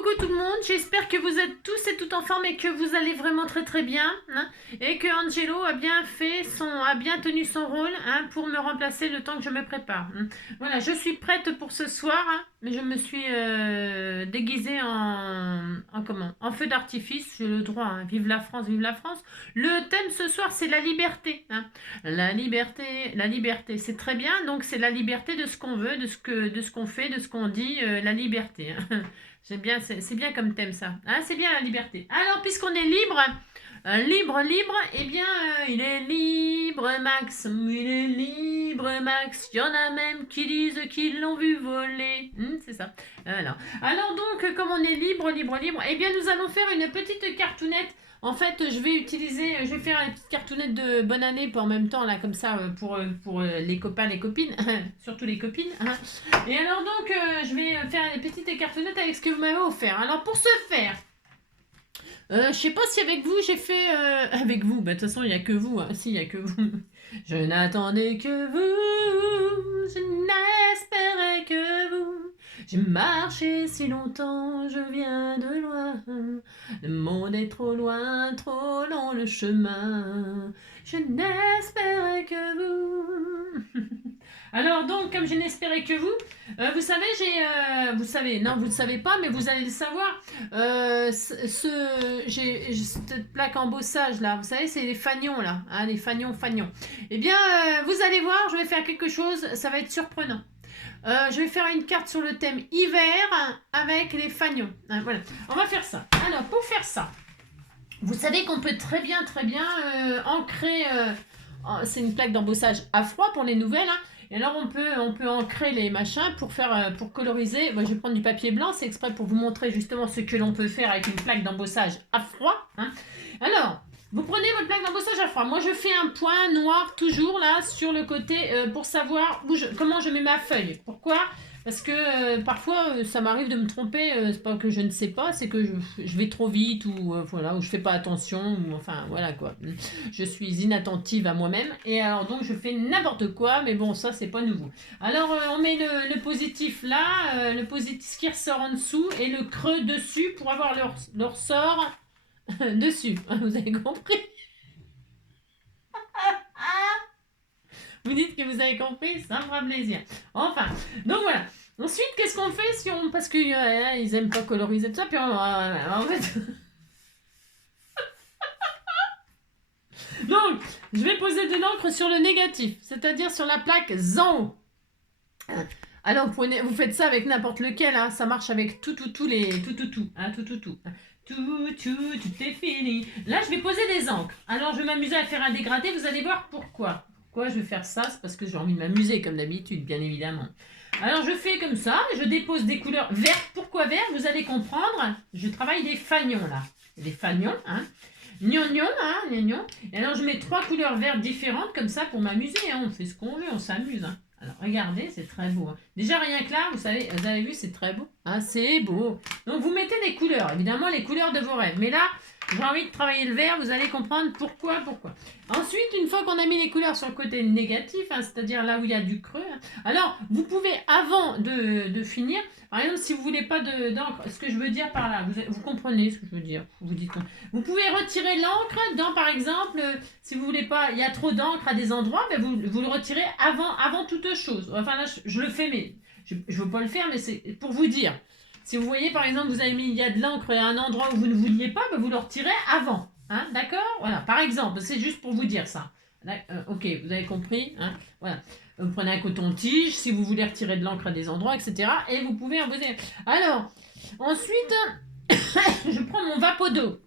coucou tout le monde, j'espère que vous êtes tous et toutes en forme et que vous allez vraiment très très bien, hein, et que Angelo a bien tenu son rôle, hein, pour me remplacer le temps que je me prépare. Hein. Voilà, je suis prête pour ce soir, hein, mais je me suis déguisée en feu d'artifice, j'ai le droit, hein, vive la France, vive la France. Le thème ce soir c'est la liberté, hein. La liberté, c'est très bien, donc c'est la liberté de ce qu'on veut, de ce qu'on fait, de ce qu'on dit, la liberté. Hein. J'aime bien, c'est bien comme thème ça. Hein, c'est bien la liberté. Alors, puisqu'on est libre, libre, eh bien, il est libre, Max. Il est libre, Max. Il y en a même qui disent qu'ils l'ont vu voler. C'est ça. Alors donc, comme on est libre, eh bien, nous allons faire une petite cartoonette. En fait, je vais faire une petite cartoonette de bonne année en même temps, là, comme ça, pour les copains, les copines, surtout les copines. Hein. Et alors donc, je vais faire une petite cartoonette avec ce que vous m'avez offert. Alors, pour ce faire, je sais pas si avec vous, j'ai fait... avec vous, bah de toute façon, il n'y a que vous. Hein. Si, il n'y a que vous. Je n'attendais que vous, je n'espérais que vous. J'ai marché si longtemps, je viens de loin. Le monde est trop loin, trop long le chemin. Je n'espérais que vous. Alors donc, comme je n'espérais que vous, vous savez, non, vous ne le savez pas, mais vous allez le savoir. J'ai cette plaque embossage là, vous savez, c'est les fagnons là, hein, les fagnons. Eh bien, vous allez voir, je vais faire quelque chose, ça va être surprenant. Je vais faire une carte sur le thème hiver avec les fagnons. Hein, voilà, on va faire ça. Alors, pour faire ça, vous savez qu'on peut très bien ancrer. C'est une plaque d'embossage à froid pour les nouvelles. Hein, et alors on peut ancrer les machins pour coloriser. Moi je vais prendre du papier blanc, c'est exprès pour vous montrer justement ce que l'on peut faire avec une plaque d'embossage à froid. Hein. Alors, vous prenez votre plaque d'embossage à froid. Moi je fais un point noir toujours là sur le côté pour savoir comment je mets ma feuille. Pourquoi ? Parce que parfois ça m'arrive de me tromper, c'est pas que je ne sais pas, c'est que je vais trop vite ou voilà, ou je fais pas attention, ou enfin voilà quoi. Je suis inattentive à moi-même et alors donc je fais n'importe quoi, mais bon ça c'est pas nouveau. Alors on met le positif là, le positif ce qui ressort en dessous et le creux dessus pour avoir le ressort dessus. Vous avez compris ? Vous dites que vous avez compris, ça me fera plaisir. Enfin, donc voilà. Ensuite, qu'est-ce qu'on fait si on... Parce qu'ils aiment pas coloriser tout ça, puis en fait... Donc, je vais poser de l'encre sur le négatif, c'est-à-dire sur la plaque en haut. Alors, vous faites ça avec n'importe lequel, hein, ça marche avec tout les... Tout. Hein, tout est fini. Là, je vais poser des encres. Alors, je vais m'amuser à faire un dégradé, vous allez voir pourquoi. Pourquoi je vais faire ça ? C'est parce que j'ai envie de m'amuser, comme d'habitude, bien évidemment. Alors, je fais comme ça, je dépose des couleurs vertes. Pourquoi vert ? Vous allez comprendre. Je travaille des fagnons, là. Des fagnons, hein. Gnognon, hein, gnognon. Et alors, je mets 3 couleurs vertes différentes, comme ça, pour m'amuser. Hein. On fait ce qu'on veut, on s'amuse, hein. Alors, regardez, c'est très beau. Hein. Déjà, rien que là, vous avez vu, c'est très beau. Hein, c'est beau. Donc, vous mettez des couleurs. Évidemment, les couleurs de vos rêves. Mais là, j'ai envie de travailler le vert. Vous allez comprendre pourquoi. Ensuite, une fois qu'on a mis les couleurs sur le côté négatif, hein, c'est-à-dire là où il y a du creux, hein, alors, vous pouvez, avant de finir, par exemple, si vous ne voulez pas d'encre, ce que je veux dire par là, vous comprenez ce que je veux dire. Vous pouvez retirer l'encre dans, par exemple, si vous ne voulez pas, il y a trop d'encre à des endroits, ben vous le retirez avant toute chose. Enfin là, je le fais, mais je ne veux pas le faire, mais c'est pour vous dire. Si vous voyez, par exemple, il y a de l'encre à un endroit où vous ne vouliez pas, ben vous le retirez avant. Hein, d'accord ? Voilà, par exemple, c'est juste pour vous dire ça. Ok, vous avez compris, hein, voilà. Vous prenez un coton-tige, si vous voulez retirer de l'encre à des endroits, etc. Et vous pouvez emboser. Alors, ensuite, je prends mon vapodo.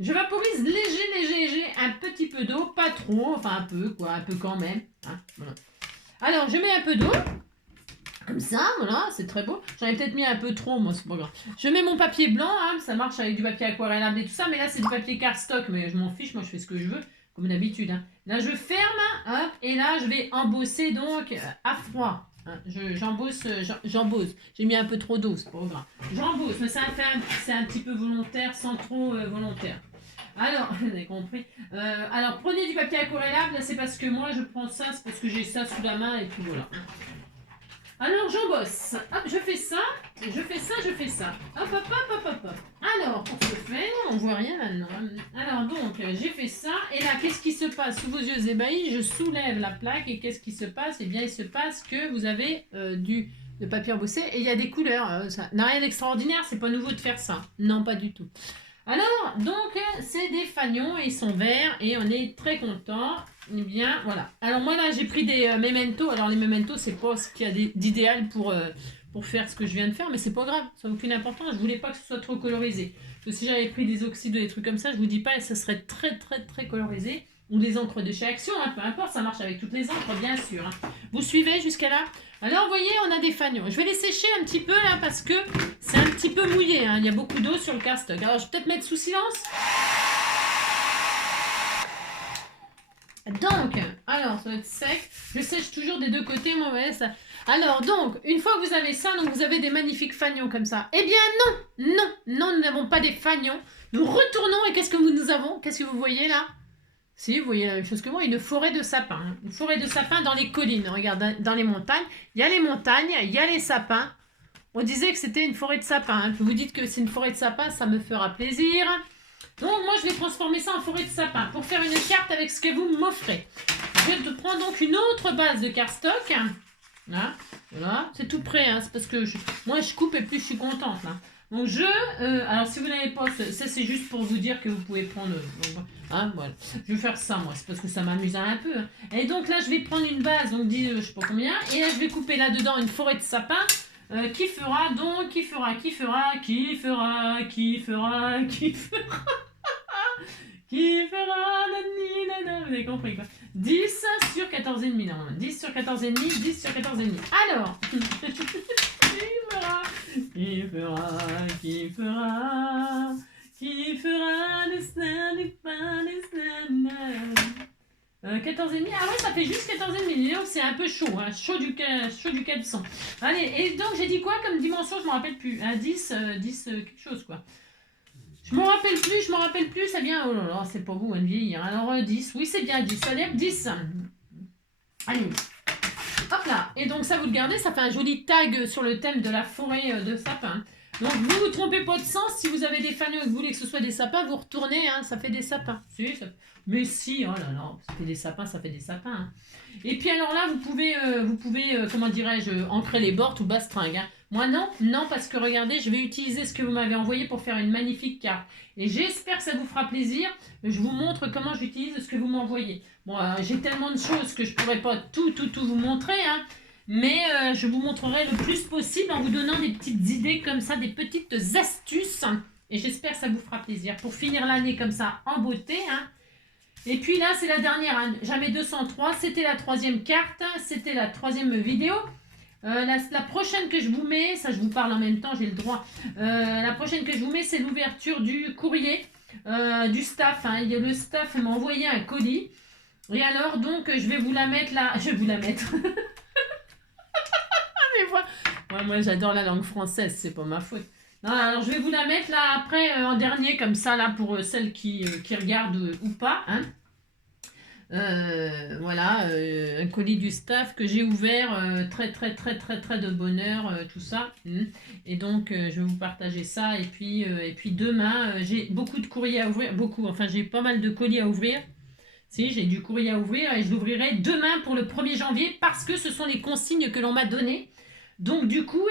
Je vaporise léger, un petit peu d'eau, pas trop, enfin un peu quand même. Hein, voilà. Alors, je mets un peu d'eau. Comme ça, voilà, c'est très beau. J'en ai peut-être mis un peu trop, moi, c'est pas grave. Je mets mon papier blanc, hein, ça marche avec du papier aquarellable et tout ça, mais là, c'est du papier cardstock, mais je m'en fiche, moi, je fais ce que je veux, comme d'habitude. Hein. Là, je ferme, hop, et là, je vais embosser, donc, à froid. Hein. J'embosse. J'ai mis un peu trop d'eau, c'est pas grave. J'embosse, mais c'est un petit peu volontaire, sans trop volontaire. Alors, vous avez compris. Alors, prenez du papier aquarellable, là, c'est parce que moi, je prends ça, c'est parce que j'ai ça sous la main, et puis voilà. Alors j'embosse, hop, je fais ça je fais ça. Hop, hop, hop, hop, hop, hop. Alors, pour ce faire, on voit rien maintenant. Alors, donc, j'ai fait ça. Et là, qu'est-ce qui se passe? Sous vos yeux ébahis, je soulève la plaque. Et qu'est-ce qui se passe? Eh bien, il se passe que vous avez de papier embossé. Et il y a des couleurs. Ça n'a rien d'extraordinaire. C'est pas nouveau de faire ça. Non, pas du tout. Alors, donc, c'est des fanions. Et ils sont verts. Et on est très content. Eh bien, voilà. Alors, moi, là, j'ai pris des mementos. Alors, les mementos, c'est pas ce qu'il y a d'idéal pour faire ce que je viens de faire, mais c'est pas grave, ça n'a aucune importance, je voulais pas que ce soit trop colorisé. Parce que si j'avais pris des oxydes ou des trucs comme ça, je vous dis pas, ça serait très très très colorisé, ou des encres de chez Action, hein, peu importe, ça marche avec toutes les encres, bien sûr. Hein. Vous suivez jusqu'à là? Alors, vous voyez, on a des fanions. Je vais les sécher un petit peu, là, parce que c'est un petit peu mouillé, hein. Il y a beaucoup d'eau sur le cardstock. Alors, je vais peut-être mettre sous silence. Donc, alors, ça va être sec. Je sèche toujours des deux côtés, moi, ouais, ça... Alors, donc, une fois que vous avez ça, donc vous avez des magnifiques fanions comme ça. Eh bien, non, non, non, nous n'avons pas des fanions. Nous retournons et qu'est-ce que nous avons? Qu'est-ce que vous voyez là? Si, vous voyez la même chose que moi, une forêt de sapins. Hein. Une forêt de sapins dans les collines. Regarde, dans les montagnes. Il y a les montagnes, il y a les sapins. On disait que c'était une forêt de sapins. Hein. Vous dites que c'est une forêt de sapins, ça me fera plaisir. Donc, moi, je vais transformer ça en forêt de sapins pour faire une carte avec ce que vous m'offrez. Je vais prendre donc une autre base de cardstock. Là, voilà, c'est tout prêt, hein, c'est parce que moi je coupe et plus je suis contente. Là. Donc alors si vous n'avez pas, ça c'est juste pour vous dire que vous pouvez prendre, hein, voilà. Je vais faire ça moi, c'est parce que ça m'amuse un peu. Hein. Et donc là je vais prendre une base, donc je sais pas combien, et là je vais couper là-dedans une forêt de sapins qui fera, qui fera vous avez compris quoi. 10 sur 14,5 non, 10 sur 14,5, 10 sur 14,5. Alors, qui fera le snan, les pains, les snan. 14,5, ah ouais, ça fait juste 14,5, donc c'est un peu chaud, hein, chaud du caleçon. Allez, et donc j'ai dit quoi comme dimension, je ne me rappelle plus, hein, 10 quelque chose quoi. Je m'en rappelle plus, ça vient... Oh là là, c'est pas vous, de vieillir. Alors, 10, oui, c'est bien 10. Allez, 10. Allez, hop là. Et donc, ça, vous le gardez, ça fait un joli tag sur le thème de la forêt de sapins. Donc, vous vous trompez pas de sens. Si vous avez des fanions et que vous voulez que ce soit des sapins, vous retournez, hein, ça fait des sapins. Si, ça... Mais si, oh là là, ça fait des sapins, ça fait des sapins. Hein. Et puis, alors là, vous pouvez comment dirais-je, ancrer les bords ou bastringue. Hein. Moi non, non parce que regardez, je vais utiliser ce que vous m'avez envoyé pour faire une magnifique carte. Et j'espère que ça vous fera plaisir. Je vous montre comment j'utilise ce que vous m'envoyez. Bon, j'ai tellement de choses que je ne pourrais pas tout vous montrer. Hein, mais je vous montrerai le plus possible en vous donnant des petites idées comme ça, des petites astuces. Et j'espère que ça vous fera plaisir. Pour finir l'année comme ça, en beauté. Hein. Et puis là, c'est la dernière. Hein, jamais 203. C'était la 3e carte. C'était la 3e vidéo. La prochaine que je vous mets, ça je vous parle en même temps, j'ai le droit. La prochaine que je vous mets, c'est l'ouverture du courrier du staff. Hein. Le staff m'a envoyé un colis. Et alors, donc, je vais vous la mettre là. Je vais vous la mettre. Moi, j'adore la langue française, c'est pas ma faute. Non, alors, je vais vous la mettre là après, en dernier, comme ça, là, pour celles qui regardent ou pas. Hein. Voilà, un colis du staff que j'ai ouvert, très de bonheur, tout ça. Et donc, je vais vous partager ça. Et puis demain, j'ai beaucoup de courriers à ouvrir. J'ai pas mal de colis à ouvrir. Si, j'ai du courrier à ouvrir et je l'ouvrirai demain pour le 1er janvier parce que ce sont les consignes que l'on m'a données. Donc, du coup,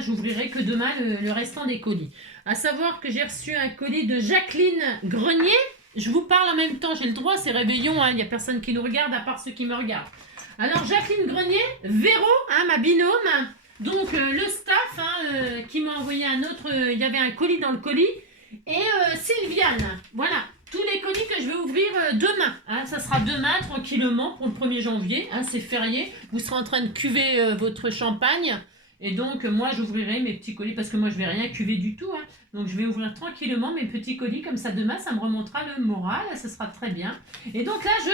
j'ouvrirai que demain le restant des colis. À savoir que j'ai reçu un colis de Jacqueline Grenier. Je vous parle en même temps, j'ai le droit, c'est réveillon, hein, il n'y a personne qui nous regarde à part ceux qui me regardent. Alors Jacqueline Grenier, Véro, hein, ma binôme, donc le staff qui m'a envoyé un autre, il y avait un colis dans le colis, et Sylviane, voilà, tous les colis que je vais ouvrir demain. Hein, ça sera demain, tranquillement, pour le 1er janvier, hein, c'est férié, vous serez en train de cuver votre champagne. Et donc, moi, j'ouvrirai mes petits colis parce que moi, je ne vais rien cuver du tout. Hein. Donc, je vais ouvrir tranquillement mes petits colis. Comme ça, demain, ça me remontera le moral. Ça sera très bien. Et donc là, je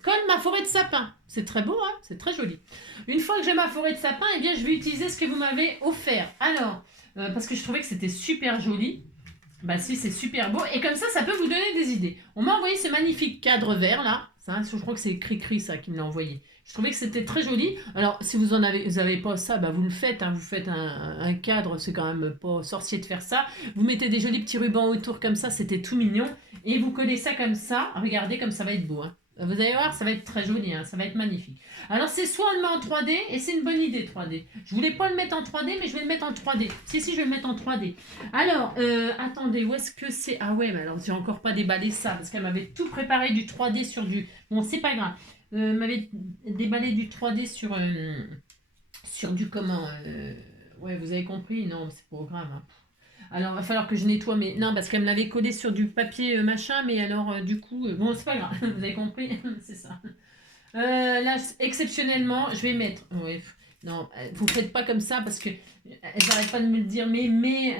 colle ma forêt de sapin. C'est très beau, hein, c'est très joli. Une fois que j'ai ma forêt de sapin, eh bien, je vais utiliser ce que vous m'avez offert. Alors, parce que je trouvais que c'était super joli. Bah si, c'est super beau. Et comme ça peut vous donner des idées. On m'a envoyé ce magnifique cadre vert, là. Ça, je crois que c'est Cricri, ça, qui me l'a envoyé. Je trouvais que c'était très joli. Alors, si vous avez pas ça, bah, vous le faites. Hein, vous faites un cadre, c'est quand même pas sorcier de faire ça. Vous mettez des jolis petits rubans autour comme ça, c'était tout mignon. Et vous collez ça comme ça. Regardez comme ça va être beau. Hein. Vous allez voir, ça va être très joli, hein, ça va être magnifique. Alors, c'est soit on le met en 3D, et c'est une bonne idée 3D. Je voulais pas le mettre en 3D, mais je vais le mettre en 3D. Si, je vais le mettre en 3D. Alors, attendez, où est-ce que c'est? Ah ouais, mais alors j'ai encore pas déballé ça, parce qu'elle m'avait tout préparé du 3D sur du... Bon, c'est pas grave. M'avait déballé du 3D sur du comment ouais, vous avez compris? Non, c'est pas grave. Hein. Alors, il va falloir que je nettoie, mais non, parce qu'elle me l'avait collé sur du papier machin, mais alors, du coup, bon, c'est pas grave, vous avez compris? C'est ça. Là, exceptionnellement, je vais mettre. Ouais, non, vous faites pas comme ça parce que elles n'arrêtent pas de me le dire. Mais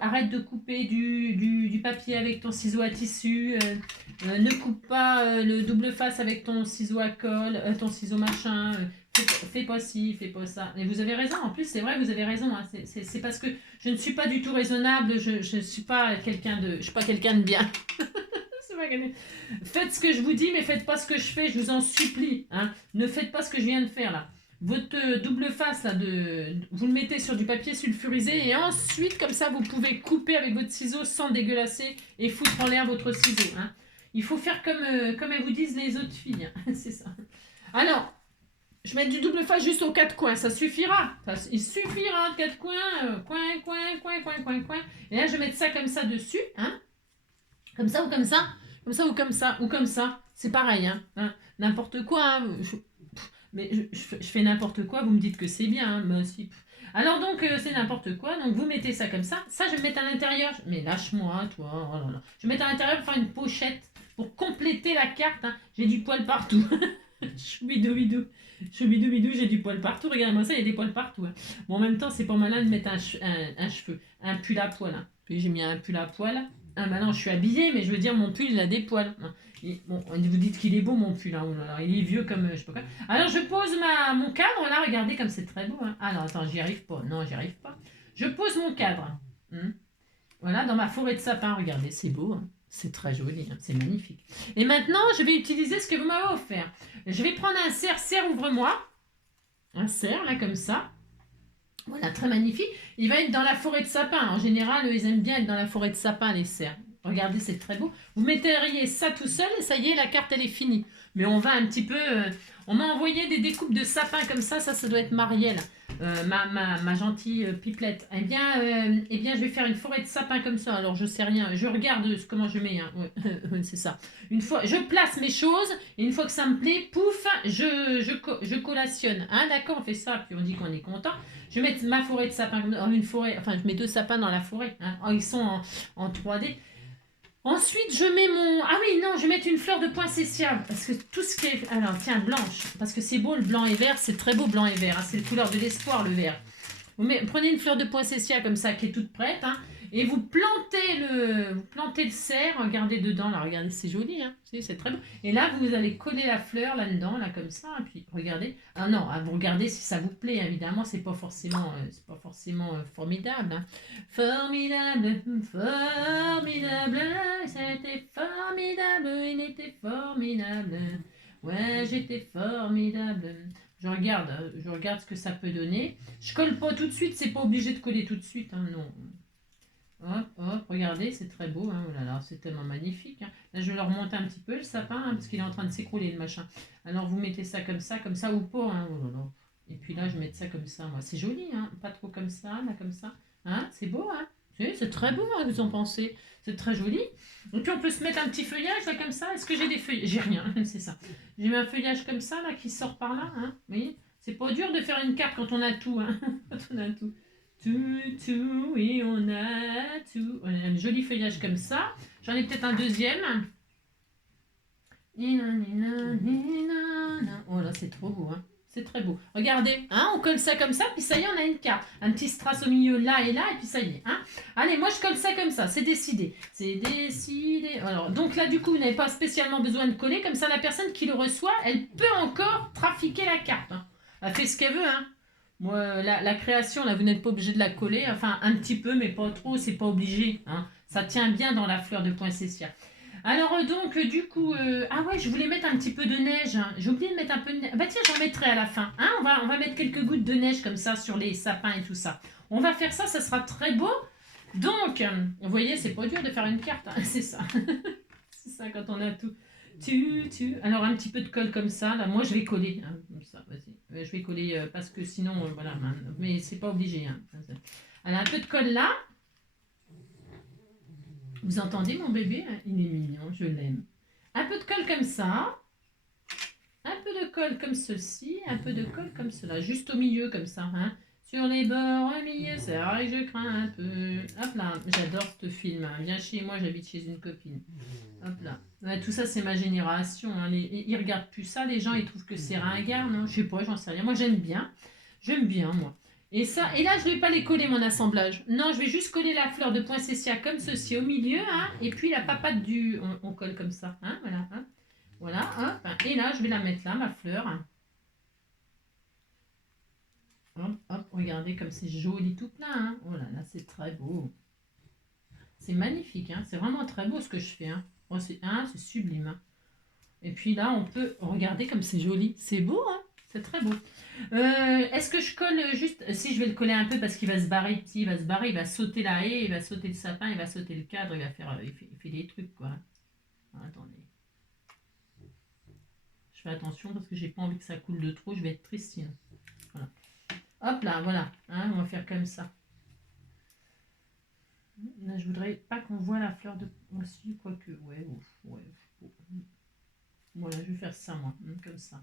arrête de couper du papier avec ton ciseau à tissu. Ne coupe pas le double face avec ton ciseau à colle, ton ciseau machin. Fais pas ci, fais pas ça. Et vous avez raison. En plus, c'est vrai, vous avez raison. Hein. C'est parce que je ne suis pas du tout raisonnable. Je ne suis pas je suis pas quelqu'un de bien. Faites ce que je vous dis, mais faites pas ce que je fais, je vous en supplie. Hein. Ne faites pas ce que je viens de faire là. Votre double face, là, vous le mettez sur du papier sulfurisé et ensuite, comme ça, vous pouvez couper avec votre ciseau sans dégueulasser et foutre en l'air votre ciseau. Hein. Il faut faire comme elles vous disent les autres filles. Hein. C'est ça. Alors, je mets du double face juste aux 4 coins, ça suffira. Il suffira, 4 coins, coin. Et là, je vais mettre ça comme ça dessus. Hein. Comme ça ou comme ça. Comme ça ou comme ça, ou comme ça, c'est pareil, hein. N'importe quoi, hein. Je fais n'importe quoi, vous me dites que c'est bien, hein, mais aussi. Alors donc, c'est n'importe quoi, donc vous mettez ça comme ça. Ça, je vais le mettre à l'intérieur, mais lâche-moi, toi, oh là là. Je vais mettre à l'intérieur pour faire une pochette, pour compléter la carte, hein. J'ai du poil partout. Choubidou, j'ai du poil partout, regardez-moi ça, il y a des poils partout. Hein. Bon, en même temps, c'est pas malin de mettre un cheveu, un pull à poil. Hein. Puis j'ai mis un pull à poil. Ah bah non, je suis habillée, mais je veux dire, mon pull, il a des poils. Bon, vous dites qu'il est beau, mon pull. Hein. Alors, il est vieux comme... je sais pas quoi. Alors, je pose mon cadre, là, regardez comme c'est très beau. Hein. Ah non, attends, j'y arrive pas. Non, j'y arrive pas. Je pose mon cadre. Voilà, dans ma forêt de sapin, regardez, c'est beau. Hein. C'est très joli, hein. C'est magnifique. Et maintenant, je vais utiliser ce que vous m'avez offert. Je vais prendre un cerf, ouvre-moi. Un cerf, là, comme ça. Voilà, très magnifique. Il va être dans la forêt de sapin. En général, ils aiment bien être dans la forêt de sapin, les cerfs. Regardez, c'est très beau. Vous metteriez ça tout seul et ça y est, la carte, elle est finie. Mais on va un petit peu... on m'a envoyé des découpes de sapin comme ça. Ça doit être Marielle, ma gentille pipelette. Eh bien, je vais faire une forêt de sapin comme ça. Alors, je sais rien. Je regarde comment je mets. Hein. Ouais, c'est ça. Une fois, je place mes choses. Et une fois que ça me plaît, pouf, je collationne. Hein, d'accord, on fait ça. Puis on dit qu'on est content. Je vais mettre ma forêt de sapin dans une forêt. Enfin, je mets 2 sapins dans la forêt. Hein. Oh, ils sont en 3D. Ensuite, je mets mon... Ah oui, non, je vais mettre une fleur de poinsettia. Parce que tout ce qui est... Alors, tiens, blanche. Parce que c'est beau, le blanc et vert. C'est très beau, blanc et vert. Hein. C'est la couleur de l'espoir, le vert. Prenez une fleur de poinsettia comme ça, qui est toute prête. Hein, et vous plantez le cerf. Regardez dedans, là. Regardez, c'est joli. Hein, c'est très beau. Et là, vous allez coller la fleur là-dedans, là, comme ça. Et puis, regardez. Ah non, vous regardez si ça vous plaît. Évidemment, c'est pas forcément formidable. Hein. Formidable. C'était formidable. Il était formidable. Ouais, j'étais formidable. Je regarde ce que ça peut donner. Je colle pas tout de suite, c'est pas obligé de coller tout de suite, hein, non. Hop, regardez, c'est très beau, hein, oh là là, c'est tellement magnifique. Hein. Là, je vais le remonter un petit peu, le sapin, hein, parce qu'il est en train de s'écrouler, le machin. Alors, vous mettez ça comme ça ou pas, hein, oh là là. Et puis là, je vais mettre ça comme ça, moi. C'est joli, hein, pas trop comme ça, là, comme ça. Hein, c'est beau, hein. C'est très beau, hein, vous en pensez. C'est très joli. Et puis on peut se mettre un petit feuillage là comme ça. Est-ce que j'ai des feuillages? J'ai rien, c'est ça. J'ai mis un feuillage comme ça là qui sort par là. Hein. Vous voyez, c'est pas dur de faire une carte quand on a tout. Hein. Quand on a tout. Tout, oui, on a tout. On a un joli feuillage comme ça. J'en ai peut-être un deuxième. Oh là, c'est trop beau. Hein. C'est très beau. Regardez, hein, on colle ça comme ça, puis ça y est, on a une carte. Un petit strass au milieu là et là, et puis ça y est. Hein. Allez, moi je colle ça comme ça, c'est décidé. C'est décidé. Alors, donc là, du coup, vous n'avez pas spécialement besoin de coller, comme ça la personne qui le reçoit, elle peut encore trafiquer la carte. Hein. Elle fait ce qu'elle veut. Hein. Moi, la création, là, vous n'êtes pas obligé de la coller. Enfin, un petit peu, mais pas trop, c'est pas obligé. Hein. Ça tient bien dans la fleur de poinsettia. Alors donc du coup, ah ouais, je voulais mettre un petit peu de neige, hein. J'ai oublié de mettre un peu de neige. Bah tiens, j'en mettrai à la fin. Hein, on va mettre quelques gouttes de neige comme ça sur les sapins et tout ça. On va faire ça, ça sera très beau. Donc, vous voyez, c'est pas dur de faire une carte, hein, c'est ça. C'est ça quand on a tout. Alors un petit peu de colle comme ça, là, moi je vais coller, hein, comme ça, vas-y. Je vais coller parce que sinon, voilà, hein, mais c'est pas obligé. Hein. Alors un peu de colle là. Vous entendez mon bébé? Il est mignon, je l'aime. Un peu de colle comme ça. Un peu de colle comme ceci. Un peu de colle comme cela. Juste au milieu comme ça. Hein. Sur les bords, au milieu, c'est vrai que je crains un peu. Hop là, j'adore ce film. Hein. Viens chez moi, j'habite chez une copine. Hop là. Ouais, tout ça, c'est ma génération. Hein. Ils regardent plus ça, les gens, ils trouvent que c'est ringard. Non, je sais pas, j'en sais rien. Moi, j'aime bien. J'aime bien, moi. Et ça, et là, je ne vais pas les coller, mon assemblage. Non, je vais juste coller la fleur de poinsettia comme ceci au milieu. Hein, et puis la papate du... On colle comme ça. Hein, voilà. Hein, voilà. Hop, et là, je vais la mettre là, ma fleur. Hop, hop, regardez comme c'est joli tout plein. Hein. Oh là là, c'est très beau. C'est magnifique. Hein. C'est vraiment très beau ce que je fais. Hein. Oh, c'est sublime. Hein. Et puis là, on peut regarder comme c'est joli. C'est beau, hein. C'est très beau. Est-ce que je colle juste... Si, je vais le coller un peu parce qu'il va se barrer. Si, il va se barrer, il va sauter la haie, il va sauter le sapin, il va sauter le cadre, il va faire... il fait des trucs, quoi. Ah, attendez. Je fais attention parce que j'ai pas envie que ça coule de trop. Je vais être triste sinon. Voilà. Hop là, voilà. Hein, on va faire comme ça. Là, je voudrais pas qu'on voit la fleur de... Aussi, quoique... Ouais, ouais. Voilà, je vais faire ça, moi. Comme ça.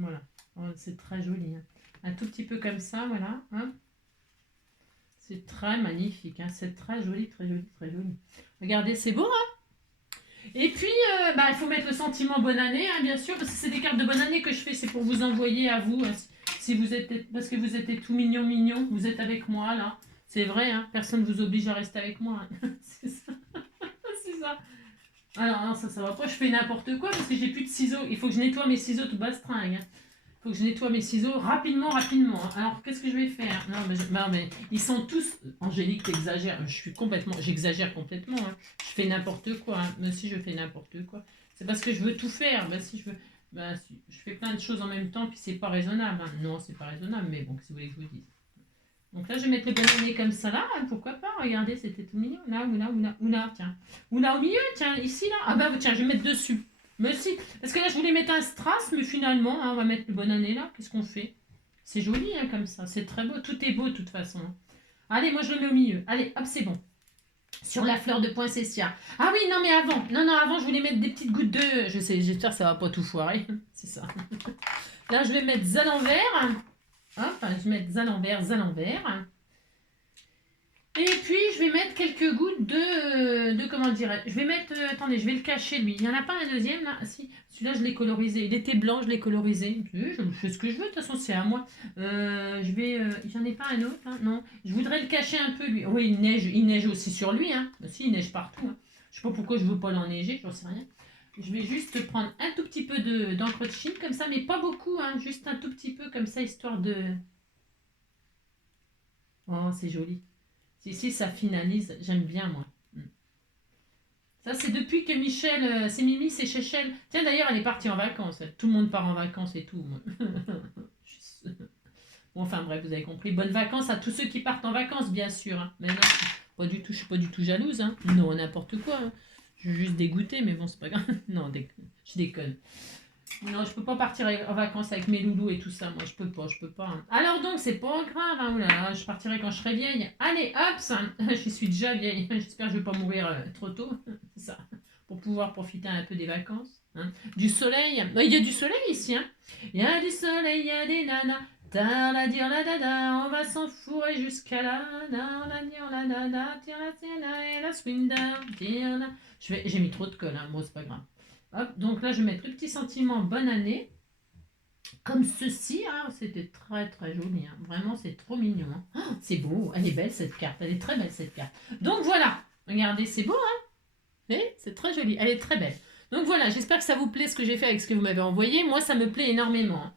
Voilà, oh, c'est très joli. Hein. Un tout petit peu comme ça, voilà. Hein. C'est très magnifique. Hein. C'est très joli, très joli, très joli. Regardez, c'est beau, hein. Et puis, il faut mettre le sentiment bonne année, hein, bien sûr, parce que c'est des cartes de bonne année que je fais. C'est pour vous envoyer à vous, hein, si vous êtes, parce que vous êtes tout mignon, mignon. Vous êtes avec moi, là. C'est vrai, hein, personne ne vous oblige à rester avec moi. Hein. C'est ça. C'est ça. Alors, non, ça va pas. Je fais n'importe quoi parce que j'ai plus de ciseaux. Il faut que je nettoie mes ciseaux tout bastringue. Hein. Faut que je nettoie mes ciseaux rapidement. Hein. Alors, qu'est-ce que je vais faire? Non, mais ils sont tous... Angélique, t'exagères. J'exagère complètement. Hein. Je fais n'importe quoi. Hein. Mais si je fais n'importe quoi, c'est parce que je veux tout faire. Si je veux... si, je fais plein de choses en même temps, puis c'est pas raisonnable. Hein. Non, c'est pas raisonnable, mais bon, si vous voulez que je vous dise. Donc là, je vais mettre le banané comme ça là. Hein. Pourquoi pas? Regardez, c'était tout mignon. Là, ou là, tiens. Ou là au milieu, tiens, ici, là. Ah bah, tiens, je vais mettre dessus. Mais si, parce que là, je voulais mettre un strass, mais finalement, hein, on va mettre le bon année là. Qu'est-ce qu'on fait? C'est joli, hein, comme ça. C'est très beau. Tout est beau, de toute façon. Hein. Allez, moi, je le mets au milieu. Allez, hop, c'est bon. Sur la fleur de poinsettia. Ah oui, non, mais avant. Non, avant, je voulais mettre des petites gouttes de... Je sais, j'espère que ça va pas tout foirer. C'est ça. Là, je vais mettre à l'envers. Hop, je vais mettre à l'envers. Et puis, je vais mettre quelques gouttes de comment dire. Je vais mettre... attendez, je vais le cacher, lui. Il n'y en a pas un deuxième, là? Si, celui-là, je l'ai colorisé. Il était blanc, je l'ai colorisé. Je fais ce que je veux, de toute façon, c'est à moi. J'en ai pas un autre, hein? Non. Je voudrais le cacher un peu, lui. Oui, il neige aussi sur lui, hein. Si, il neige partout. Hein. Je sais pas pourquoi je veux pas l'enneiger, j'en sais rien. Je vais juste prendre un tout petit peu d'encre de Chine, comme ça, mais pas beaucoup, hein. Juste un tout petit peu, comme ça, histoire de... Oh, c'est joli. Si, ça finalise. J'aime bien, moi. Ça, c'est depuis que Michel... c'est Mimi, c'est Chéchel. Tiens, d'ailleurs, elle est partie en vacances. Tout le monde part en vacances et tout. Bon, enfin, bref, vous avez compris. Bonnes vacances à tous ceux qui partent en vacances, bien sûr. Hein. Mais non, je suis pas du tout jalouse. Hein. Non, n'importe quoi. Hein. Je suis juste dégoûtée, mais bon, c'est pas grave. Non, je déconne. Non, je peux pas partir en vacances avec mes loulous et tout ça. Moi, je peux pas. Hein. Alors donc, c'est pas grave. Hein. Oulala, je partirai quand je serai vieille. Allez, hop, ça. Je suis déjà vieille. J'espère que je vais pas mourir trop tôt. C'est ça. Pour pouvoir profiter un peu des vacances. Hein. Du soleil. Il y a du soleil ici. Hein. Il y a du soleil, il y a des nanas. Ta la dire la dada, on va s'enfourrer jusqu'à là. La dire la dada, tire la et la swing down. J'ai mis trop de colle. Hein. Bon, c'est pas grave. Hop, donc là, je vais mettre le petit sentiment bonne année. Comme ceci, hein, c'était très très joli. Hein. Vraiment, c'est trop mignon. Hein. Oh, c'est beau, elle est belle cette carte. Elle est très belle cette carte. Donc voilà, regardez, c'est beau, hein. Et c'est très joli, elle est très belle. Donc voilà, j'espère que ça vous plaît ce que j'ai fait avec ce que vous m'avez envoyé. Moi, ça me plaît énormément. Hein.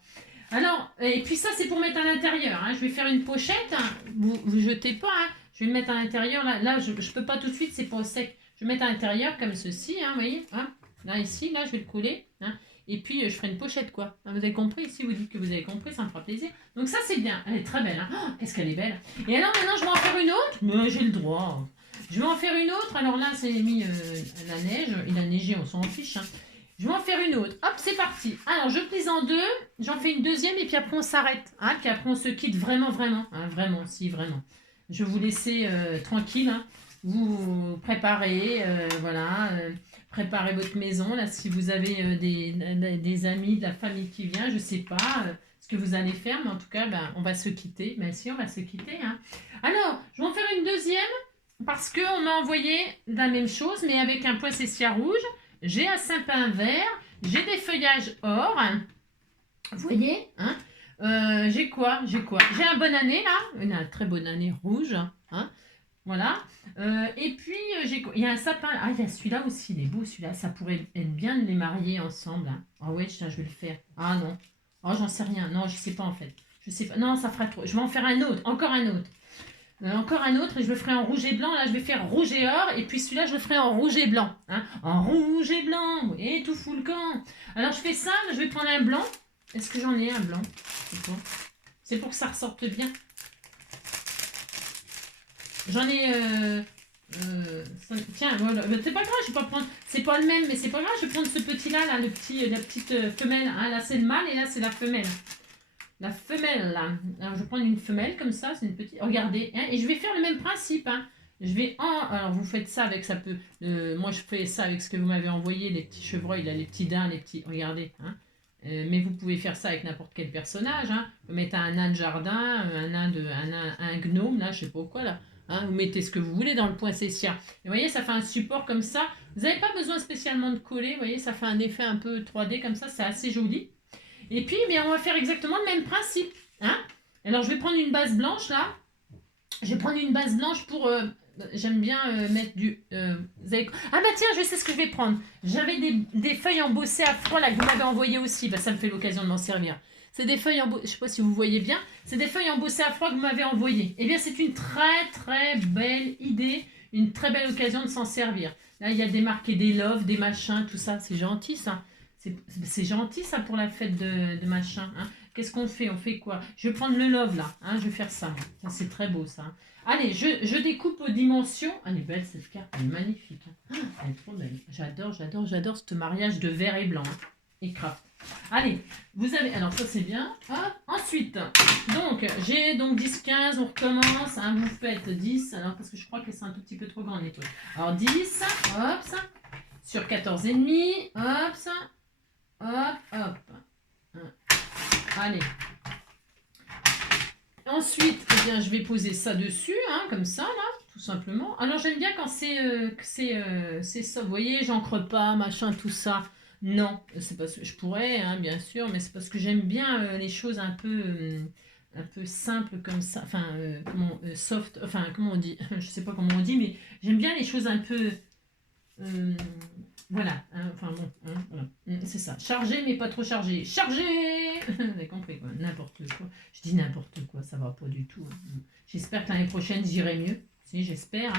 Alors, et puis ça, c'est pour mettre à l'intérieur. Hein. Je vais faire une pochette. Hein. Vous jetez pas. Hein. Je vais le mettre à l'intérieur. Là je ne peux pas tout de suite, c'est pas sec. Je vais mettre à l'intérieur comme ceci, hein, vous voyez, hein. Là, ici, là, je vais le coller, hein. Et puis, je ferai une pochette, quoi. Vous avez compris? Si vous dites que vous avez compris, ça me fera plaisir. Donc ça, c'est bien. Elle est très belle, hein. Oh, qu'est-ce qu'elle est belle. Et alors, maintenant, je vais en faire une autre. Mais j'ai le droit. Je vais en faire une autre. Alors là, c'est mis la neige. Il a neigé, on s'en fiche, hein. Je vais en faire une autre. Hop, c'est parti. Alors, je plie en deux. J'en fais une deuxième et puis après, on s'arrête. Hein, puis après, on se quitte vraiment, vraiment. Hein, vraiment, si, vraiment. Je vais vous laisser tranquille. Hein. Vous préparez, voilà. Préparez votre maison. Là, si vous avez des amis, de la famille qui vient, je ne sais pas ce que vous allez faire. Mais en tout cas, ben, on va se quitter. Ben si, on va se quitter. Hein. Alors, je vais en faire une deuxième parce qu'on m'a envoyé la même chose, mais avec un poinsettia rouge. J'ai un sapin vert, j'ai des feuillages or, hein. Vous voyez, hein, j'ai quoi? J'ai un bonne année là, une très bonne année rouge, hein, voilà. Et puis, il y a un sapin, ah, il y a celui-là aussi, il est beau celui-là, ça pourrait être bien de les marier ensemble. Hein. Ah ouais, tiens, je vais le faire. Ah non, oh, j'en sais rien, non, je sais pas en fait. Je sais pas, non, ça fera trop. Je vais en faire un autre, encore un autre. Encore un autre et je le ferai en rouge et blanc. Là, je vais faire rouge et or. Et puis celui-là, je le ferai en rouge et blanc. Hein, en rouge et blanc. Et tout fout le camp. Alors, je fais ça. Je vais prendre un blanc. Est-ce que j'en ai un blanc? C'est pour que ça ressorte bien. J'en ai... tiens, voilà. C'est pas grave, je vais pas prendre... C'est pas le même, mais c'est pas grave. Je vais prendre ce petit-là, là, la petite femelle. Hein, là, c'est le mâle et là, c'est la femelle. La femelle, là. Alors, je vais prendre une femelle comme ça, c'est une petite... Regardez, hein, et je vais faire le même principe, hein. Je vais Alors, vous faites ça avec ça peut... moi, je fais ça avec ce que vous m'avez envoyé, les petits chevreuils, là, les petits daims, les petits... Regardez, hein. Mais vous pouvez faire ça avec n'importe quel personnage, hein. Vous mettez un nain de jardin, un gnome, là, je sais pas quoi, là. Hein, vous mettez ce que vous voulez dans le poinsettia. Et vous voyez, ça fait un support comme ça. Vous n'avez pas besoin spécialement de coller, vous voyez, ça fait un effet un peu 3D comme ça, c'est assez joli. Et puis, on va faire exactement le même principe. Hein. Alors, je vais prendre une base blanche, là. Je vais prendre une base blanche pour... J'aime bien mettre du... Ah bah tiens, je sais ce que je vais prendre. J'avais des feuilles embossées à froid, là, que vous m'avez envoyé aussi. Bah, ça me fait l'occasion de m'en servir. C'est des feuilles embossées... Je sais pas si vous voyez bien. C'est des feuilles embossées à froid que vous m'avez envoyées. Eh bien, c'est une très, très belle idée. Une très belle occasion de s'en servir. Là, il y a des marqués des loves, des machins, tout ça. C'est gentil, ça. C'est gentil ça pour la fête de machin. Hein. Qu'est-ce qu'on fait? On fait quoi? Je vais prendre le love là. Hein, je vais faire ça. Ça c'est très beau ça. Hein. Allez, je découpe aux dimensions. Elle est belle cette carte. Elle est magnifique. Hein. Elle est trop belle. J'adore ce mariage de vert et blanc. Hein. Et craft. Allez, vous avez... Alors ça c'est bien. Hop. Ensuite, donc j'ai donc 10, 15. On recommence. Hein, vous faites 10. Alors parce que je crois que c'est un tout petit peu trop grand les trucs. Alors 10. Hop ça. Sur 14,5. Hop ça. Hop, hop. Allez. Ensuite, eh bien, je vais poser ça dessus, hein, comme ça, là, tout simplement. Alors, j'aime bien quand c'est ça. Vous voyez, j'encre pas, machin, tout ça. Non, c'est parce que je pourrais, hein, bien sûr, mais c'est parce que j'aime bien les choses un peu simples comme ça. Enfin, soft, enfin, comment on dit? Je sais pas comment on dit, mais j'aime bien les choses un peu... voilà, hein, enfin bon, hein, voilà. C'est ça. Chargé, mais pas trop chargé. Chargé. Vous avez compris quoi, n'importe quoi. Je dis n'importe quoi, ça va pas du tout. Hein. J'espère que l'année prochaine, j'irai mieux. Si, j'espère.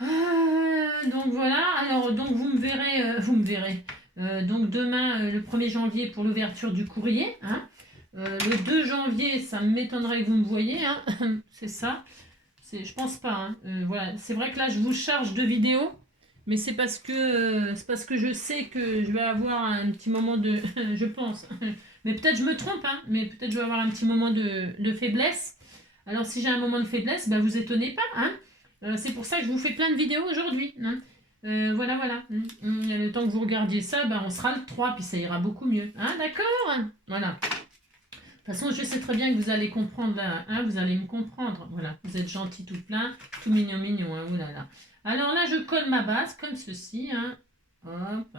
Hein. Donc voilà, alors donc vous me verrez. Donc demain, le 1er janvier, pour l'ouverture du courrier. Hein. Le 2 janvier, ça m'étonnerait que vous me voyez. Hein. C'est ça. Je pense pas. Hein. Voilà, c'est vrai que là, je vous charge de vidéos. Mais c'est parce que je sais que je vais avoir un petit moment de... je pense. Mais peut-être je me trompe, hein. Mais peut-être je vais avoir un petit moment de faiblesse. Alors si j'ai un moment de faiblesse, bah, vous étonnez pas. Hein. C'est pour ça que je vous fais plein de vidéos aujourd'hui. Hein. Voilà. Le temps que vous regardiez ça, bah, on sera le 3, puis ça ira beaucoup mieux. Hein, d'accord? Voilà. De toute façon, je sais très bien que vous allez comprendre, hein, vous allez me comprendre. Voilà, vous êtes gentil tout plein, tout mignon, hein, oulala. Alors là, je colle ma base comme ceci. Hein. Hop.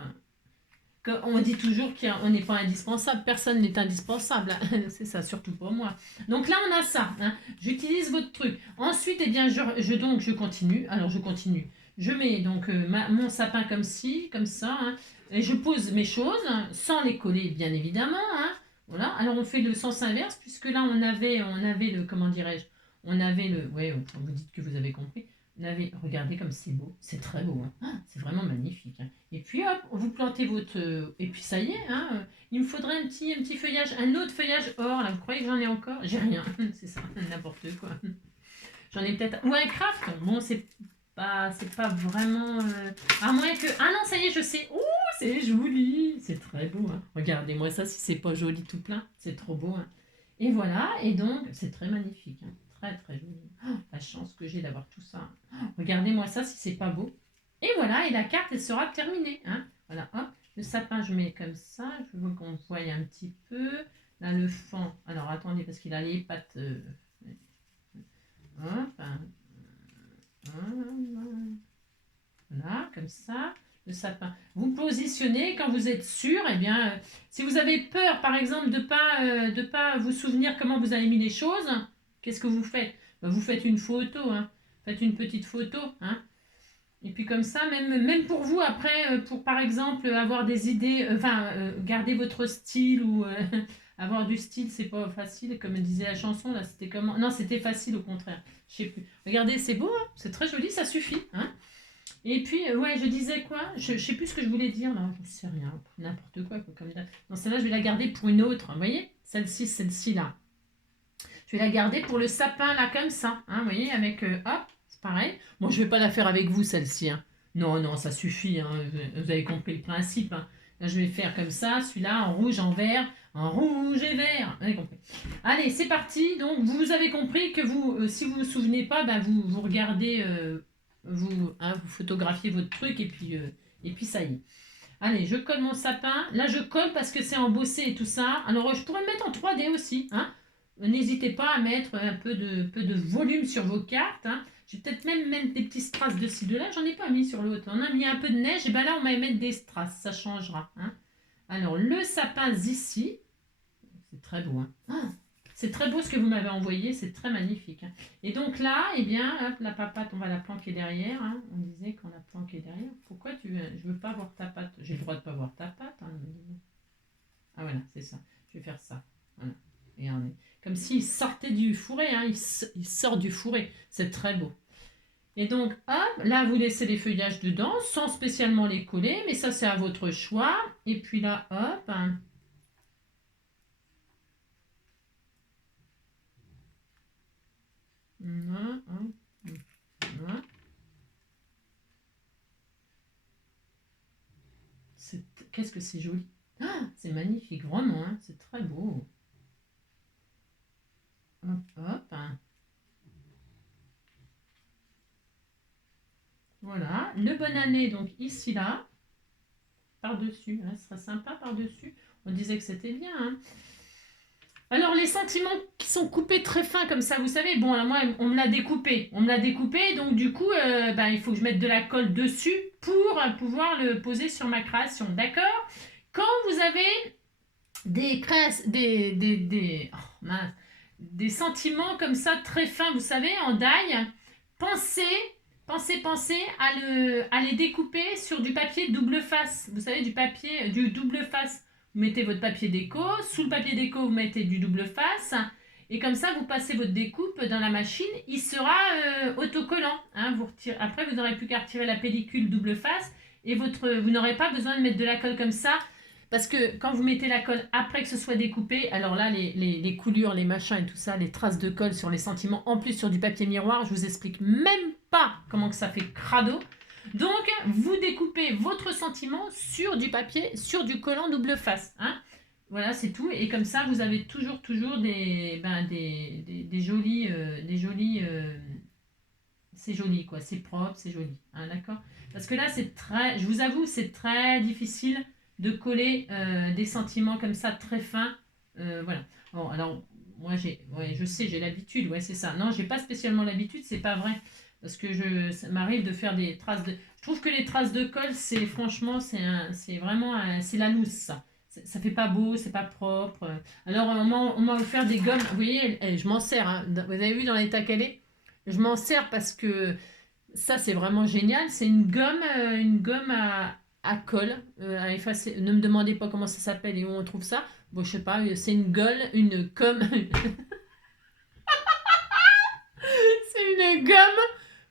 On dit toujours qu'on n'est pas indispensable. Personne n'est indispensable. Hein. C'est ça, surtout pas moi. Donc là, on a ça. Hein. J'utilise votre truc. Ensuite, eh bien, je continue. Alors, je continue. Je mets donc mon sapin comme ci, comme ça. Hein. Et je pose mes choses sans les coller, bien évidemment. Hein. Voilà. Alors, on fait le sens inverse, puisque là, on avait le... Comment dirais-je? On avait le... Ouais, vous dites que vous avez compris. Regardez comme c'est beau, c'est très beau, hein. Ah, c'est vraiment magnifique, hein. Et puis hop, vous plantez votre... et puis ça y est, hein, il me faudrait un petit feuillage, un autre feuillage or, là, vous croyez que j'en ai encore? J'ai rien, c'est ça, n'importe quoi. J'en ai peut-être... Ou un craft, bon, c'est pas vraiment... À moins que... Ah non, ça y est, je sais. Ouh, c'est joli, c'est très beau, hein. Regardez-moi ça, si c'est pas joli tout plein, c'est trop beau, hein. Et voilà, et donc, c'est très magnifique, hein. Très très joli. Oh, la chance que j'ai d'avoir tout ça. Oh, regardez-moi ça, si c'est pas beau. Et voilà, et la carte, elle sera terminée, hein. Voilà, hop, le sapin, je mets comme ça, je veux qu'on voie un petit peu. Là, le fond, alors attendez, parce qu'il a les pattes... hop, hein. Voilà, comme ça, le sapin. Vous positionnez quand vous êtes sûr, eh bien, si vous avez peur, par exemple, de pas vous souvenir comment vous avez mis les choses, qu'est-ce que vous faites? Ben, vous faites une photo, hein. Faites une petite photo, hein. Et puis comme ça, même pour vous, après, pour par exemple avoir des idées, garder votre style ou avoir du style, c'est pas facile, comme disait la chanson, là, c'était comment? Non, c'était facile au contraire, je sais plus. Regardez, c'est beau, hein, c'est très joli, ça suffit, hein. Et puis, ouais, je disais quoi? Je sais plus ce que je voulais dire, là, je sais rien, n'importe quoi, comme ça. Non, celle-là, je vais la garder pour une autre, vous voyez? Celle-ci, là. Je vais la garder pour le sapin, là, comme ça, hein, vous voyez, avec, hop, c'est pareil. Bon, je vais pas la faire avec vous, celle-ci, hein. Non, non, ça suffit, hein, vous avez compris le principe, hein. Là, je vais faire comme ça, celui-là, en rouge, en vert, en rouge et vert. Vous avez compris. Allez, c'est parti. Donc, vous avez compris que vous, si vous vous souvenez pas, ben, vous regardez, vous photographiez votre truc et puis ça y est. Allez, je colle mon sapin. Là, je colle parce que c'est embossé et tout ça. Alors, je pourrais le mettre en 3D aussi, hein. N'hésitez pas à mettre un peu de volume sur vos cartes, hein. Je vais peut-être même mettre des petits strass de ci, de là. J'en ai pas mis sur l'autre. On a mis un peu de neige. Et ben là, on va mettre des strass. Ça changera, hein. Alors, le sapin ici. C'est très beau, hein. Oh, c'est très beau ce que vous m'avez envoyé. C'est très magnifique, hein. Et donc là, eh bien, hop, la papate, on va la planquer derrière, hein. On disait qu'on la planquait derrière. Pourquoi tu veux... Je veux pas voir ta patte. J'ai le droit de pas voir ta patte, hein. Ah voilà, c'est ça. Je vais faire ça. Voilà. Et on est... Comme s'il sortait du fourré, hein. Il sort du fourré. C'est très beau. Et donc, hop, là, vous laissez les feuillages dedans, sans spécialement les coller, mais ça, c'est à votre choix. Et puis là, hop, hein. Qu'est-ce que c'est joli. Ah, c'est magnifique, vraiment, hein. C'est très beau. Hop, hop, hein. Voilà, le bonne année, donc ici, là, par-dessus, hein, ce sera sympa par-dessus. On disait que c'était bien, hein. Alors, les sentiments qui sont coupés très fins comme ça, vous savez, bon, alors moi, on me l'a découpé. On me l'a découpé, donc du coup, il faut que je mette de la colle dessus pour pouvoir le poser sur ma création, d'accord? Quand vous avez oh, mince, des sentiments comme ça très fins, vous savez, en die, pensez à les découper sur du papier double face. Vous savez, du double face. Vous mettez votre papier déco. Sous le papier déco, vous mettez du double face. Et comme ça, vous passez votre découpe dans la machine. Il sera autocollant, hein. Après, vous n'aurez plus qu'à retirer la pellicule double face. Et vous n'aurez pas besoin de mettre de la colle comme ça. Parce que quand vous mettez la colle après que ce soit découpé, alors là, les coulures, les machins et tout ça, les traces de colle sur les sentiments, en plus sur du papier miroir, je vous explique même pas comment que ça fait crado. Donc, vous découpez votre sentiment sur du papier, sur du collant double face, hein. Voilà, c'est tout. Et comme ça, vous avez toujours des jolis... c'est joli, quoi. C'est propre, c'est joli, hein, d'accord? Parce que là, je vous avoue, c'est très difficile de coller des sentiments comme ça très fins. Voilà. Bon, alors, moi, je sais, j'ai l'habitude, ouais, c'est ça. Non, j'ai pas spécialement l'habitude, c'est pas vrai. Parce que ça m'arrive de faire des traces de... Je trouve que les traces de colle, c'est franchement, c'est vraiment, c'est la loose, ça. Ça fait pas beau, c'est pas propre. Alors, on m'a offert des gommes. Vous voyez, je m'en sers, hein. Vous avez vu dans l'état qu'elle est? Je m'en sers parce que ça, c'est vraiment génial. C'est une gomme à colle, à effacer. Ne me demandez pas comment ça s'appelle et où on trouve ça. Bon, je sais pas, c'est une gomme. C'est une gomme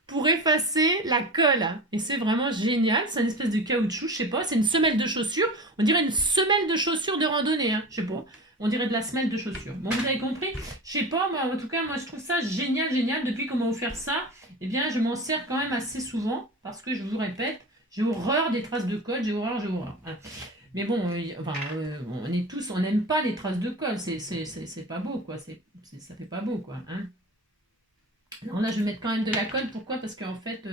pour pour effacer la colle. Et c'est vraiment génial. C'est une espèce de caoutchouc, je sais pas. C'est une semelle de chaussure. On dirait une semelle de chaussure de randonnée, hein. Je sais pas. On dirait de la semelle de chaussure. Bon, vous avez compris? Je sais pas, moi, en tout cas, moi, je trouve ça génial, génial. Depuis qu'on m'a offert ça, eh bien, je m'en sers quand même assez souvent. Parce que, je vous répète, j'ai horreur des traces de colle. J'ai horreur, j'ai horreur. Hein. Mais bon, on est tous, on n'aime pas les traces de colle. C'est pas beau, quoi. Ça fait pas beau, quoi. Hein. Alors là, je vais mettre quand même de la colle. Pourquoi? Parce qu'en fait,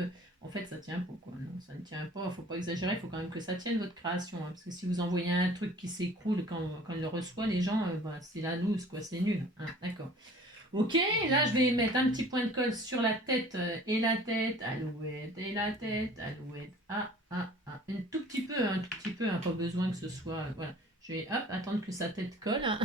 ça tient pas, quoi. Non, ça ne tient pas. Faut pas exagérer. Il faut quand même que ça tienne votre création. Hein. Parce que si vous envoyez un truc qui s'écroule quand il le reçoit, les gens, c'est la loose, quoi. C'est nul. Hein. D'accord. Ok, là, je vais mettre un petit point de colle sur la tête et la tête, alouette, et la tête, alouette. Un tout petit peu, hein, pas besoin que ce soit. Voilà. Je vais attendre que sa tête colle. Hein.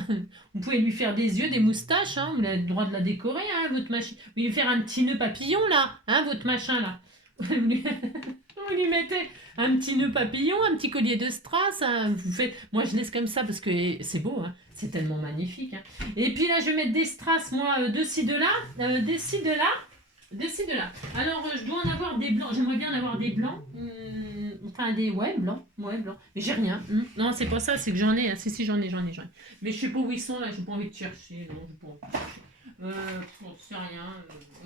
Vous pouvez lui faire des yeux, des moustaches. Hein. Vous avez le droit de la décorer, hein, votre machine. Vous lui faire un petit nœud papillon, là, hein, votre machin, là. Vous lui mettez un petit nœud papillon, un petit collier de strass. Hein. Vous faites... Moi, je laisse comme ça parce que c'est beau. Hein. C'est tellement magnifique. Hein. Et puis là, je vais mettre des strass, moi, de-ci, de là. D'ici, de là. D'ici, de là. Alors, je dois en avoir des blancs. J'aimerais bien en avoir des blancs. Enfin, blancs. Ouais, blancs. Mais j'ai rien. Non, c'est pas ça, c'est que j'en ai. Hein. Si, j'en ai. Mais je sais pas où ils sont, là. J'ai pas envie de chercher. Non, j'ai pas envie de chercher. Je sais rien.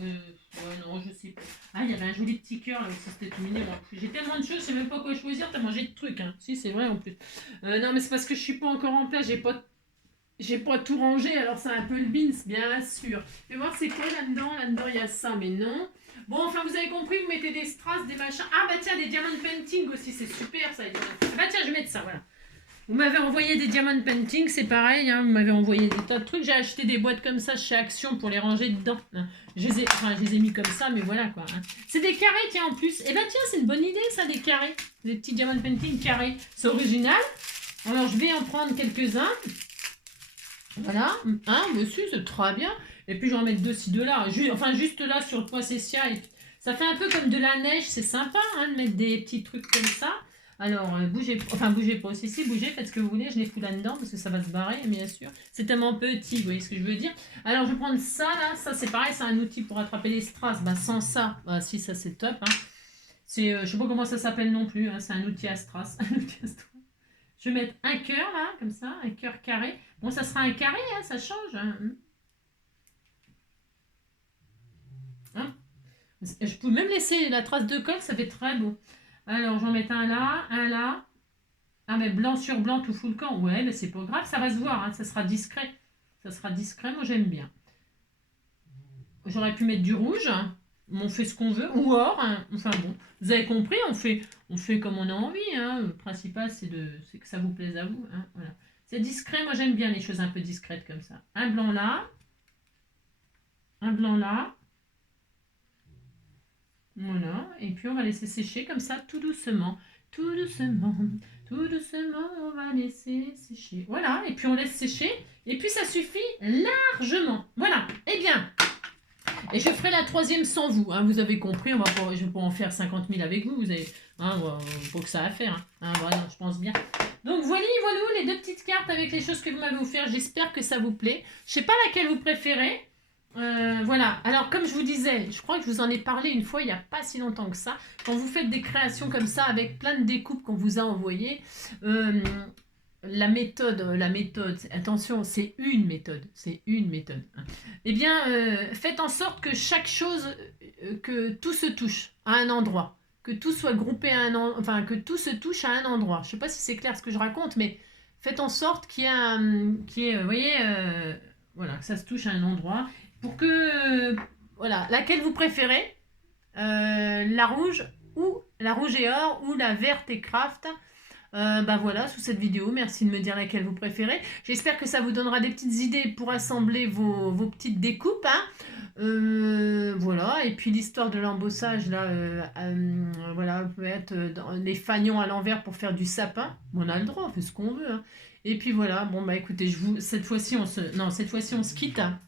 Ouais, non, je sais pas. Ah, il y avait un joli petit cœur, là aussi, c'était tout mignon. J'ai tellement de choses, je sais même pas quoi choisir, t'as mangé de trucs. Hein. Si, c'est vrai, en plus. Non, mais c'est parce que je suis pas encore en place, j'ai pas tout rangé, alors c'est un peu le bins, bien sûr. Je vais voir c'est quoi là-dedans. Là-dedans, il y a ça, mais non. Bon, enfin, vous avez compris, vous mettez des strass, des machins. Ah, bah tiens, des diamond painting aussi, c'est super ça. Bah tiens, je vais mettre ça, voilà. Vous m'avez envoyé des diamond painting, c'est pareil, hein, vous m'avez envoyé des tas de trucs. J'ai acheté des boîtes comme ça chez Action pour les ranger dedans. Hein. Je les ai mis comme ça, mais voilà quoi. Hein. C'est des carrés, tiens, en plus. Eh ben tiens, c'est une bonne idée ça, des carrés. Des petits diamond painting carrés. C'est original. Alors, je vais en prendre quelques-uns. Voilà, monsieur, c'est très bien. Et puis, je vais en mettre deux-ci, deux-là. Juste là, sur le poissessia. Ça fait un peu comme de la neige, c'est sympa hein, de mettre des petits trucs comme ça. Alors, bougez pas aussi, si, bougez, faites ce que vous voulez, je les fous là-dedans parce que ça va se barrer, bien sûr. C'est tellement petit, vous voyez ce que je veux dire. Alors, je vais prendre ça, là, ça c'est pareil, c'est un outil pour attraper les strass. Bah, sans ça, bah, si, ça c'est top. Hein. Je sais pas comment ça s'appelle non plus, hein, c'est un outil à strass. Je vais mettre un cœur, là, comme ça, un cœur carré. Bon, ça sera un carré, hein, ça change. Hein. Je peux même laisser la trace de colle, ça fait très beau. Alors, j'en mets un là, un là. Ah, mais blanc sur blanc, tout fout le camp. Ouais, mais c'est pas grave, ça va se voir, hein, ça sera discret. Ça sera discret, moi j'aime bien. J'aurais pu mettre du rouge, hein. On fait ce qu'on veut, ou or, hein. Enfin bon, vous avez compris, on fait comme on a envie. Hein. Le principal, c'est que ça vous plaise à vous. Hein. Voilà. C'est discret, moi j'aime bien les choses un peu discrètes comme ça. Un blanc là, un blanc là. Voilà, et puis on va laisser sécher comme ça, tout doucement. Tout doucement, on va laisser sécher. Voilà, et puis on laisse sécher, et puis ça suffit largement. Voilà, eh bien, et je ferai la troisième sans vous. Hein, vous avez compris, je ne vais pas en faire 50 000 avec vous. Vous avez, pour que ça à faire. Hein, voilà, je pense bien. Donc voilà, les deux petites cartes avec les choses que vous m'avez offertes. J'espère que ça vous plaît. Je ne sais pas laquelle vous préférez. Voilà, alors comme je vous disais, je crois que je vous en ai parlé une fois il n'y a pas si longtemps que ça, quand vous faites des créations comme ça avec plein de découpes qu'on vous a envoyées, la méthode, attention, c'est une méthode, hein. Eh bien, faites en sorte que chaque chose, que tout se touche à un endroit, que tout soit groupé à que tout se touche à un endroit. Je ne sais pas si c'est clair ce que je raconte, mais faites en sorte qu'il y ait, vous voyez, voilà, que ça se touche à un endroit. Pour que, voilà, laquelle vous préférez, la rouge et or ou la verte et craft. Voilà, sous cette vidéo, merci de me dire laquelle vous préférez. J'espère que ça vous donnera des petites idées pour assembler vos petites découpes. Hein. Voilà, et puis l'histoire de l'embossage, là, voilà, peut être dans les fagnons à l'envers pour faire du sapin. On a le droit, on fait ce qu'on veut. Hein. Et puis voilà, bon bah écoutez, cette fois-ci on se quitte. Hein.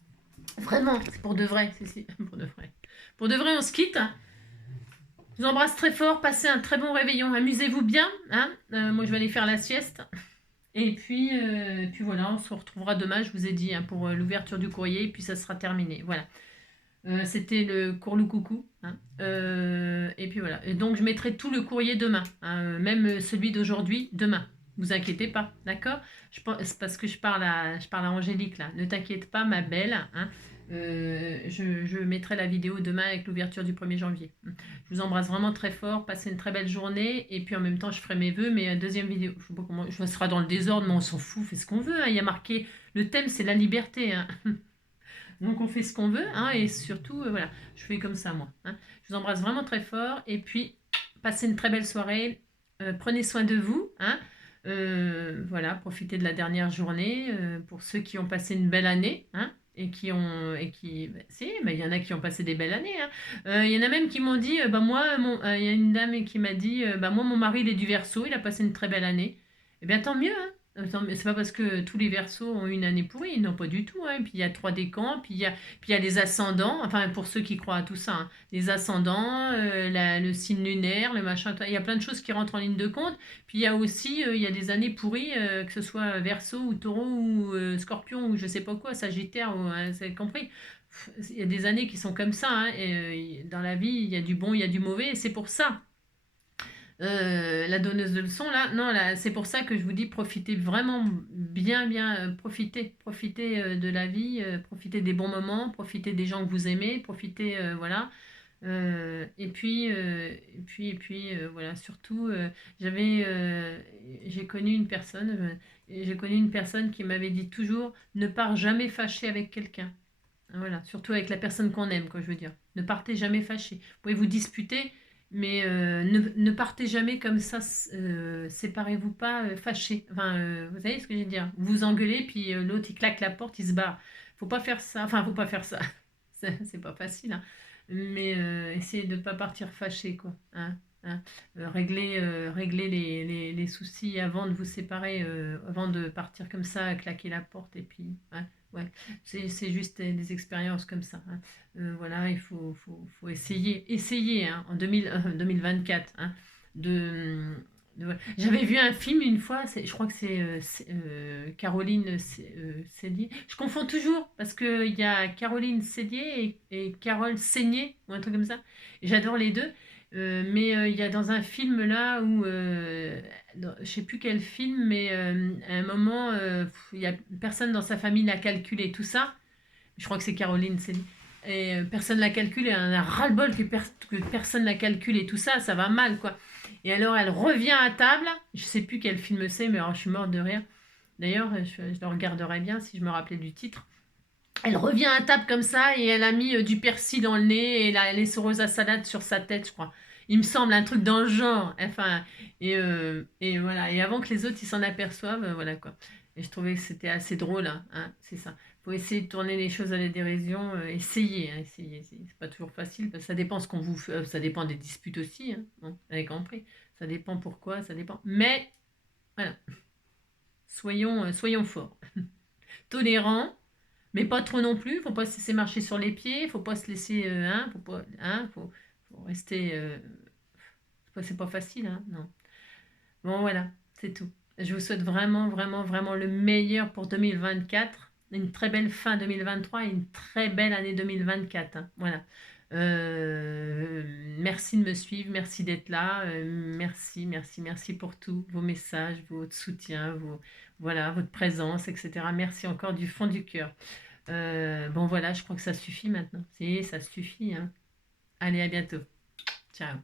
Vraiment, c'est pour de vrai. Pour de vrai. Pour de vrai, on se quitte. Je vous embrasse très fort. Passez un très bon réveillon. Amusez-vous bien. Hein. Moi, je vais aller faire la sieste. Et puis voilà, on se retrouvera demain, je vous ai dit, hein, pour l'ouverture du courrier. Et puis, ça sera terminé. Voilà. C'était le courlou coucou, hein. Et puis voilà. Et donc je mettrai tout le courrier demain, hein, même celui d'aujourd'hui demain. Vous inquiétez pas, d'accord? C'est parce que je parle à Angélique là. Ne t'inquiète pas, ma belle, hein. Je mettrai la vidéo demain avec l'ouverture du 1er janvier. Je vous embrasse vraiment très fort. Passez une très belle journée. Et puis en même temps, je ferai mes vœux. Mais deuxième vidéo, je sais pas comment, je serai dans le désordre, mais on s'en fout. Fait ce qu'on veut, hein. Il y a marqué, le thème, c'est la liberté, hein. Donc on fait ce qu'on veut, hein, et surtout, voilà, je fais comme ça moi, hein. Je vous embrasse vraiment très fort, et puis passez une très belle soirée, prenez soin de vous, hein. Voilà, profitez de la dernière journée, pour ceux qui ont passé une belle année, hein, si, il y en a qui ont passé des belles années, hein. Il y en a même qui m'ont dit, bah moi, il y a une dame qui m'a dit, bah moi mon mari il est du Verseau, il a passé une très belle année. Eh bien tant mieux, hein. Attends, mais c'est pas parce que tous les Verseaux ont une année pourrie, non pas du tout, hein. Puis il y a trois décans, puis il y a les ascendants, enfin pour ceux qui croient à tout ça, hein. Les ascendants, le signe lunaire, le machin, il y a plein de choses qui rentrent en ligne de compte. Puis il y a aussi, il y a des années pourries, que ce soit Verseau ou Taureau ou Scorpion ou je sais pas quoi, Sagittaire, ou, hein, vous avez compris. Il y a des années qui sont comme ça, hein, et dans la vie, il y a du bon, il y a du mauvais, et c'est pour ça. La donneuse de leçons, là, non, là, c'est pour ça que je vous dis, profitez vraiment bien, bien, profitez de la vie, profitez des bons moments, profitez des gens que vous aimez, profitez, voilà. Voilà, surtout, j'ai connu j'ai connu une personne qui m'avait dit toujours, ne pars jamais fâché avec quelqu'un. Voilà, surtout avec la personne qu'on aime, quoi, je veux dire. Ne partez jamais fâché. Vous pouvez vous disputer, mais ne partez jamais comme ça, séparez-vous pas fâché. Enfin, vous savez ce que je veux dire? Vous vous engueulez, puis l'autre il claque la porte, il se barre. Faut pas faire ça. Enfin, faut pas faire ça. C'est pas facile, hein. Mais essayez de ne pas partir fâché, quoi, hein, hein. Régler les soucis avant de vous séparer, avant de partir comme ça, claquer la porte, et puis, hein, ouais. C'est juste des expériences comme ça, hein. Voilà, faut essayer, hein, en 2024, hein, de, voilà. J'avais vu un film une fois, je crois que c'est Caroline Sélier. Je confonds toujours parce qu'il y a Caroline Sélier et Carole Seigné, ou un truc comme ça. Et j'adore les deux. Mais il y a dans un film là où, je sais plus quel film, mais à un moment, il y a personne dans sa famille l'a calculé, tout ça. Je crois que c'est Caroline Sélier. Et personne l'a calculé, on a ras-le-bol que personne l'a calculé, tout ça, ça va mal, quoi. Et alors elle revient à table, je sais plus quel film c'est, mais alors je suis morte de rire. D'ailleurs, je le regarderai bien si je me rappelais du titre. Elle revient à table comme ça et elle a mis du persil dans le nez et les sauces à salade sur sa tête, je crois. Il me semble un truc dans le genre. Enfin, et voilà. Et avant que les autres ils s'en aperçoivent, voilà quoi. Et je trouvais que c'était assez drôle, hein, c'est ça. Faut essayer de tourner les choses à la dérision. Essayez, hein, essayez. C'est pas toujours facile parce que ça dépend ce qu'on vous fait, ça dépend des disputes aussi, hein, vous avez compris. Ça dépend pourquoi, ça dépend. Mais voilà, soyons forts, tolérants, mais pas trop non plus. Faut pas se laisser marcher sur les pieds. Faut pas se laisser, hein, faut pas, hein, faut rester. C'est pas facile, hein, non. Bon voilà, c'est tout. Je vous souhaite vraiment, vraiment, vraiment le meilleur pour 2024. Une très belle fin 2023 et une très belle année 2024, hein. Voilà. Merci de me suivre, merci d'être là, merci, merci, merci pour tout, vos messages, votre soutien, voilà, votre présence, etc. Merci encore du fond du cœur. Bon voilà, je crois que ça suffit maintenant. Ça suffit, hein. Allez, à bientôt. Ciao.